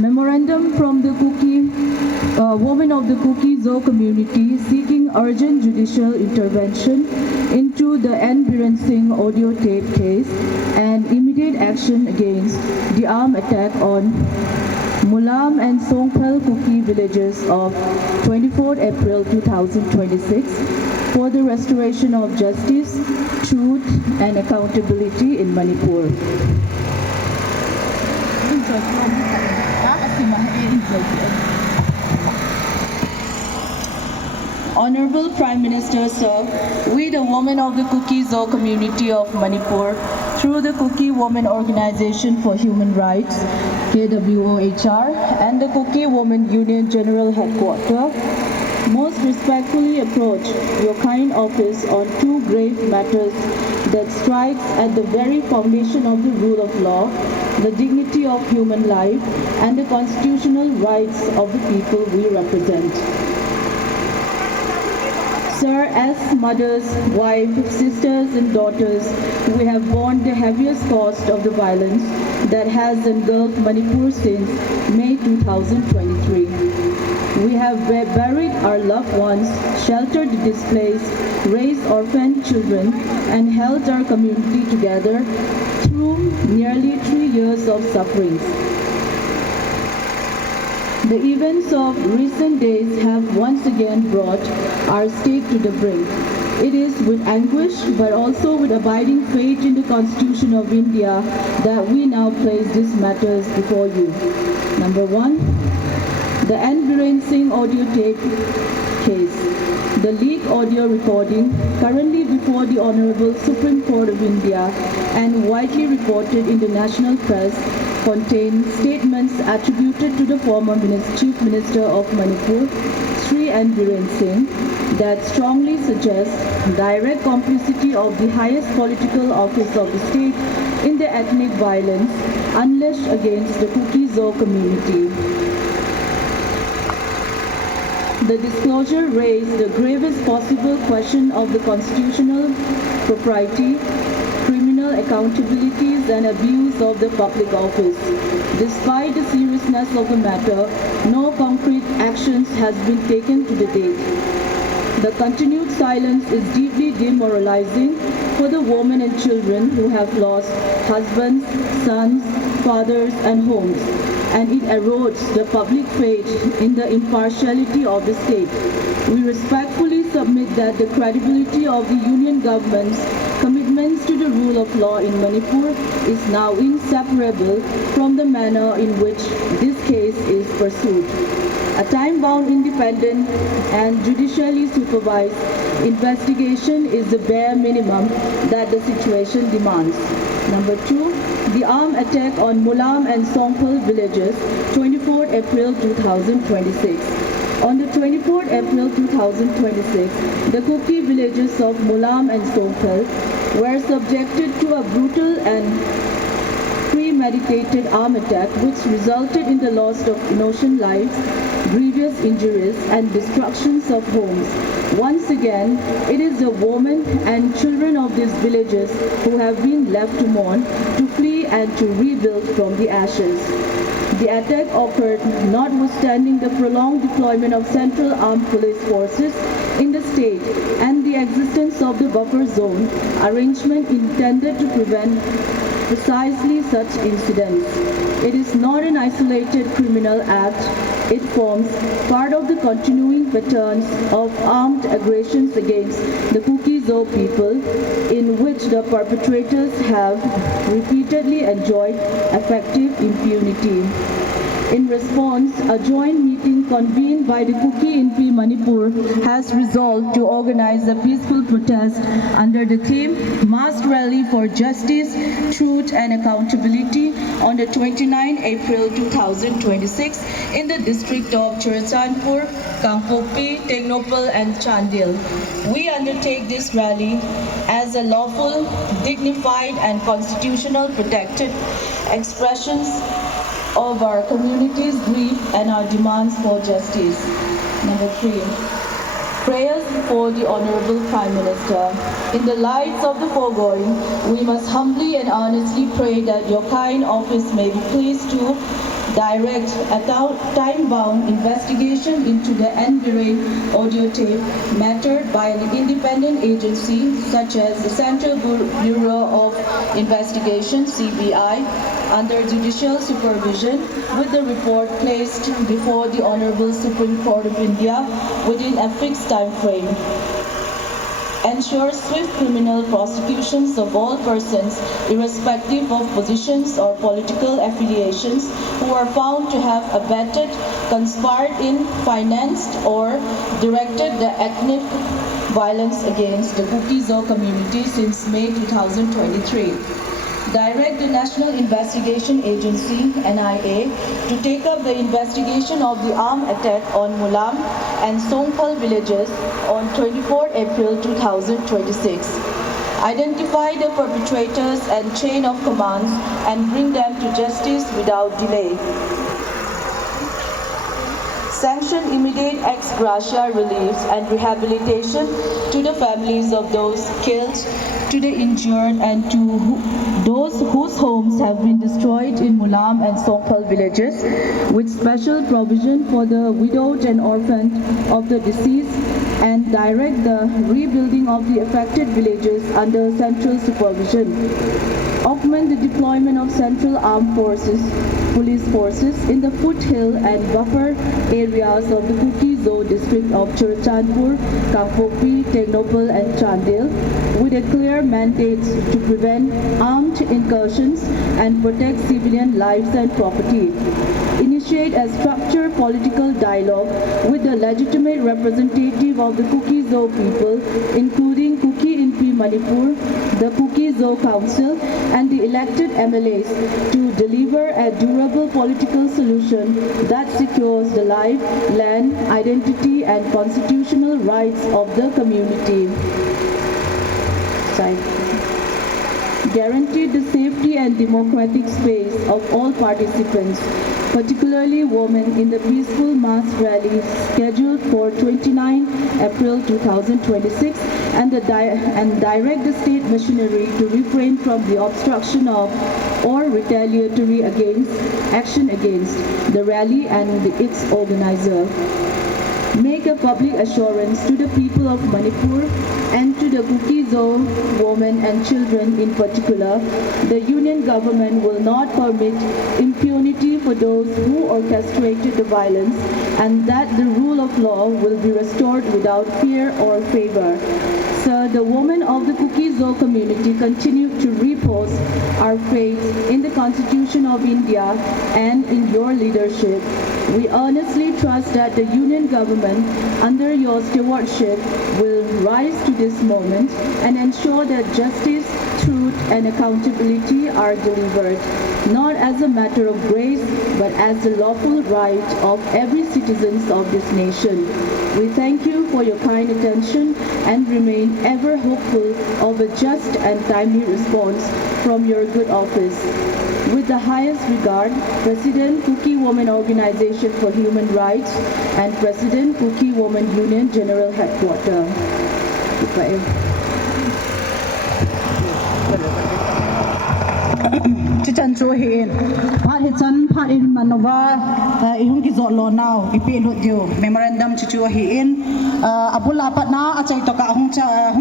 Memorandum from the women of the Kuki Zo community seeking urgent judicial intervention into the N. Biren Singh audio tape case and immediate action against the armed attack on Mulam and Songphel Kuki villages of 24 April 2026 for the restoration of justice, truth and accountability in Manipur. Honorable Prime Minister, sir, we the women of the Kuki Zo community of Manipur, through the Kuki Women Organization for Human Rights, KWOHR, and the Kuki Women Union General Headquarters, most respectfully approach your kind office on two grave matters that strikes at the very foundation of the rule of law, the dignity of human life, and the constitutional rights of the people we represent. Sir, as mothers, wives, sisters and daughters, we have borne the heaviest cost of the violence that has engulfed Manipur since May 2023. We have buried our loved ones, sheltered the displaced, raised orphaned children, and held our community together through nearly 3 years of sufferings. The events of recent days have once again brought our state to the brink. It is with anguish, but also with abiding faith in the Constitution of India, that we now place these matters before you. Number one, the N. Biren Singh audio tape case. The leaked audio recording, currently before the Honorable Supreme Court of India and widely reported in the national press, contain statements attributed to the former Chief Minister of Manipur, Sri N. Biren Singh, that strongly suggest direct complicity of the highest political office of the state in the ethnic violence unleashed against the Kuki Zo community. The disclosure raised the gravest possible question of the constitutional propriety, criminal accountabilities and abuse of the public office. Despite the seriousness of the matter, no concrete actions has been taken to the date. The continued silence is deeply demoralizing for the women and children who have lost husbands, sons, fathers and homes, and it erodes the public faith in the impartiality of the state. We respectfully submit that the credibility of the union government's commitments to the rule of law in Manipur is now inseparable from the manner in which this case is pursued. A time-bound, independent and judicially supervised investigation is the bare minimum that the situation demands. Number two, the armed attack on Mulam and Songphel villages, 24 April 2026. On the 24th April 2026, the Kuki villages of Mulam and Songphel were subjected to a brutal and premeditated armed attack which resulted in the loss of innocent lives, grievous injuries and destructions of homes. Once again, it is the women and children of these villages who have been left to mourn, to flee and to rebuild from the ashes. The attack occurred notwithstanding the prolonged deployment of Central Armed Police Forces in the state and the existence of the buffer zone arrangement intended to prevent precisely such incidents. It is not an isolated criminal act. It forms part of the continuing patterns of armed aggressions against the Kuki Zo people, in which the perpetrators have repeatedly enjoyed effective impunity. In response, a joint meeting convened by the Kuki Infi Manipur has resolved to organize a peaceful protest under the theme Mass Rally for Justice, Truth and Accountability on the 29th April 2026 in the district of Churachandpur, Kangpokpi, Tecnopal and Chandil. We undertake this rally as a lawful, dignified and constitutional protected expressions of our community's grief and our demands for justice. Number 3, prayers for the Honorable Prime Minister. In the light of the foregoing, we must humbly and earnestly pray that your kind office may be pleased to direct, time-bound investigation into the Envirane audio tape matter by an independent agency such as the Central Bureau of Investigation, CBI, under judicial supervision, with the report placed before the Honorable Supreme Court of India within a fixed time frame. Ensure swift criminal prosecutions of all persons, irrespective of positions or political affiliations, who are found to have abetted, conspired in, financed, or directed the ethnic violence against the Kuki-Zo community since May 2023. Direct the National Investigation Agency, NIA, to take up the investigation of the armed attack on Mulam and Songpal villages on 24 April 2026. Identify the perpetrators and chain of commands and bring them to justice without delay. Sanction immediate ex gratia reliefs and rehabilitation to the families of those killed, to the injured, and to those whose homes have been destroyed in Mulam and Songpal villages, with special provision for the widowed and orphaned of the deceased, and direct the rebuilding of the affected villages under central supervision. Augment the deployment of central armed forces, police forces in the foothill and buffer areas of the Kuki-Zo district of Churachandpur, Kangpokpi, Ternopal, and Chandel, with a clear mandate to prevent armed incursions and protect civilian lives and property. Initiate a structured political dialogue with the legitimate representative of the Kuki-Zo people, including Kuki Inpi Manipur, the Kuki-Zo Council, and the elected MLAs, to deliver a durable political solution that secures the life, land, identity, and constitutional rights of the community. Guarantee the safety and democratic space of all participants, particularly women, in the peaceful mass rally scheduled for 29 April 2026, and direct the state machinery to refrain from the obstruction of or retaliatory action against the rally and its organizer. Make a public assurance to the people of Manipur and to the Kuki-Zo women and children in particular, the Union government will not permit impunity for those who orchestrated the violence, and that the rule of law will be restored without fear or favor. Sir, the women of the Kuki-Zo community continue to repose our faith in the Constitution of India and in your leadership. We earnestly trust that the Union government, under your stewardship, will rise to this moment and ensure that justice, truth, and accountability are delivered, not as a matter of grace, but as the lawful right of every citizen of this nation. We thank you for your kind attention and remain ever hopeful of a just and timely response from your good office. With the highest regard, President Kuki Women Organization for Human Rights and President Kuki Women Union General Headquarters. Chichan Chuhin, Pahichan, Pahin Manova, Ihungi Law now, Ipi Ludio, Memorandum Chichuahin, Abula Patna, Achatoka Hung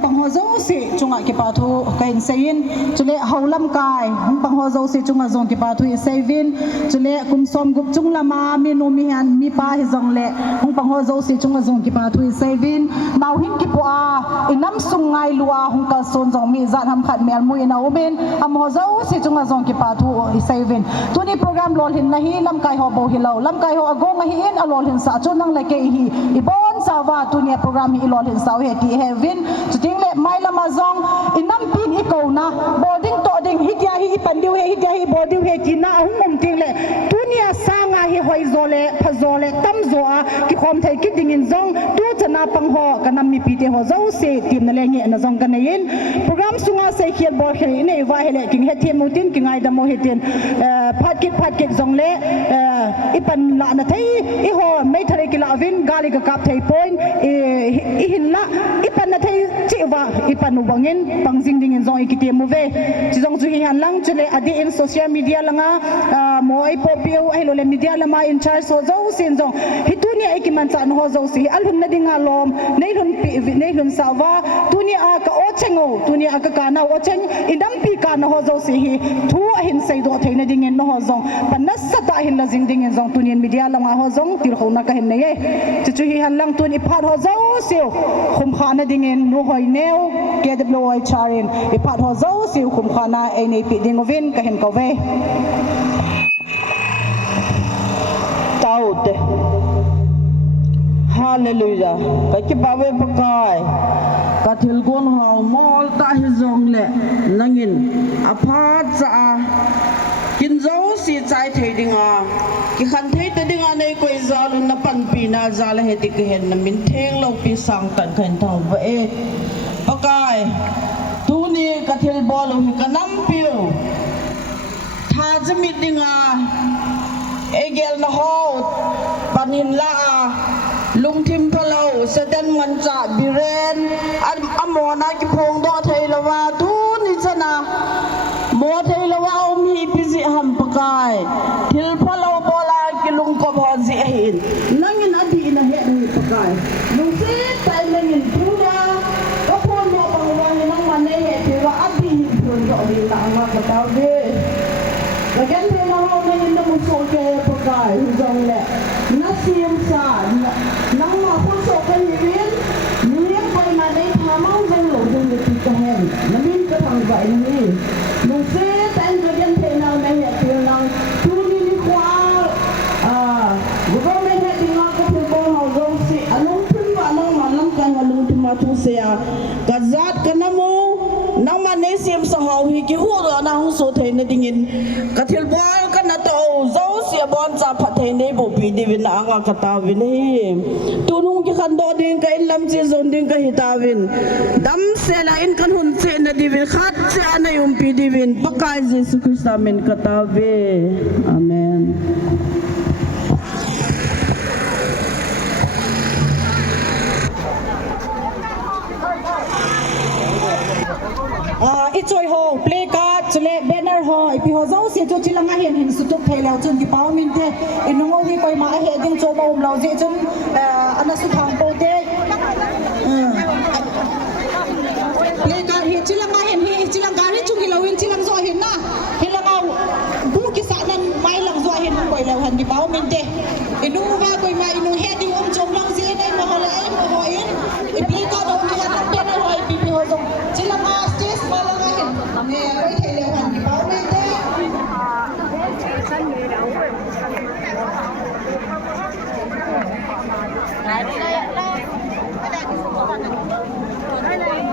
Panghozo, Chunga Kipatu, Kain Sayin, Chile Haulam Kai, Hung Panghozo, Chungazon Kipatu is saving, Chile Kumsom Gupchung Lama, Minumihan, Mipa, his own le, Hung Panghozo, Chungazon Kipatu is saving, now Hinkipua, Inam Sungai Lua, Hunka Sons on Mizan Hamkat Mermu in Aubin, Amozo, Chungazon Kipatu is saving. Tuni program Lolhin Nahi, Lam Kai Ho Bohilo, Lam Kai Ho Agongahin, Alolhin Sachonang Lake, Ibon Sava, Tunia program Ilolhin Saweti, Heaven, to Tingle Mila Mazong, Inam Pin Ikona, boarding Todding, Hitiahi, Pandu, Hitiahi, boarding Hetina, Hum Tingle, Tunia Sanga, Hoizole, Pazole, Tamzoa, Kikom Taking in Zong, Tutan kana pangho kana mi pite ho zo se tim na lengi na zong kana yin program sunga se khiat bor khe ne wa hele king he the mutin king ai da mo he tin phat kit zong le ipan la na thai I ho mai thare ki la vin gali ka kap thai point I hin la ipan na thai chi wa ipan u bangin pangjing ding in zong ikite mu ve chi zong zu hi han lang chule adi in social media langa moi popio ai lo le media lama in charge so zo sin zong hitunia ikiman cha no zo si alhun na dinga lom nei hun sawa tunia ka ochengo tunia ka kana ocheng indam pi ka na ho zo si hi thu hin sei do theina ding en no ho zong panas ta hin la jing ding en zong tunia media lama ho zong tir khona ka hin nei chu chu hi han lang tun I phat ho zo siu khum khana ding en no hoi neu ke de loi charin I phat ho zo siu khum khana ai nei pi ding ovin ka hin ko ve taute hallelujah kai bawe pakai kathil gon haw mol ta hi zong le nangin aphat cha kin zo si chai thei dinga ki khan thei ta dinga nei koi zalun na pan pi na zal he dik hen na min theng lo pi sang tan khan thau ba e pakai tu ni kathil bol hi kanam piu tha jami dinga egel na ho panin la lung thim phalo sedan ngan cha biren amona ki phong do thei lawa tu ni chana mo thei lawa om hi pisi ham pakai thil phalo bola ki lung ko bo ji hin nangin adi na he ni pakai lung se tai nangin puya ko phon mo bang wa ni nang man ne he thi wa adi hi phon do ni la ma ka taw de Bagian tema orang ini nak musuh ke pakai hujung le, nasim sa, nang mahu sokan hirin, niat kau mana thamau jeng lo jeng detik hen, namin ketang bayi ni, musuh tan bagian tema orang ini bilang tu ni kual, bukan mereka tinggal ke pembawaan hujung si, anong pun anong malam kan alung cuma tu saya, kazat kenamu. Nang mane sim sa haw hi ki hu ro na hu so the ne dingin kathil bol kan na to zo sia bon cha pha the ne bo pi di win anga ka ta win hi tu nu ki khan do ding ka in lam chi zon ding ka hi ta win dam se la in kan hun che na di win khat che ana yum pi di win pakai jesu christa men ka ta ve amen Ichoi ho play card chule banner ho ipi ho zo se cho chilanga hen hin sutuk theleu chun ki paw min the inungo wi koi ma he ding cho ba lau je chun ana su thang po te play card hi chilanga hen hi chilanga ri chu ki lawin chilang zo hin na hilanga bu ki sa nan mai lang zo hin koi lau han ki paw min te inungo ba koi ma inung he ding chom lang je nei ma ho la ai ma ho in play card ho ki han banner ho ipi ho zo chilanga stage ma la nè với thầy liệu hành thì báo lên thế Đây này.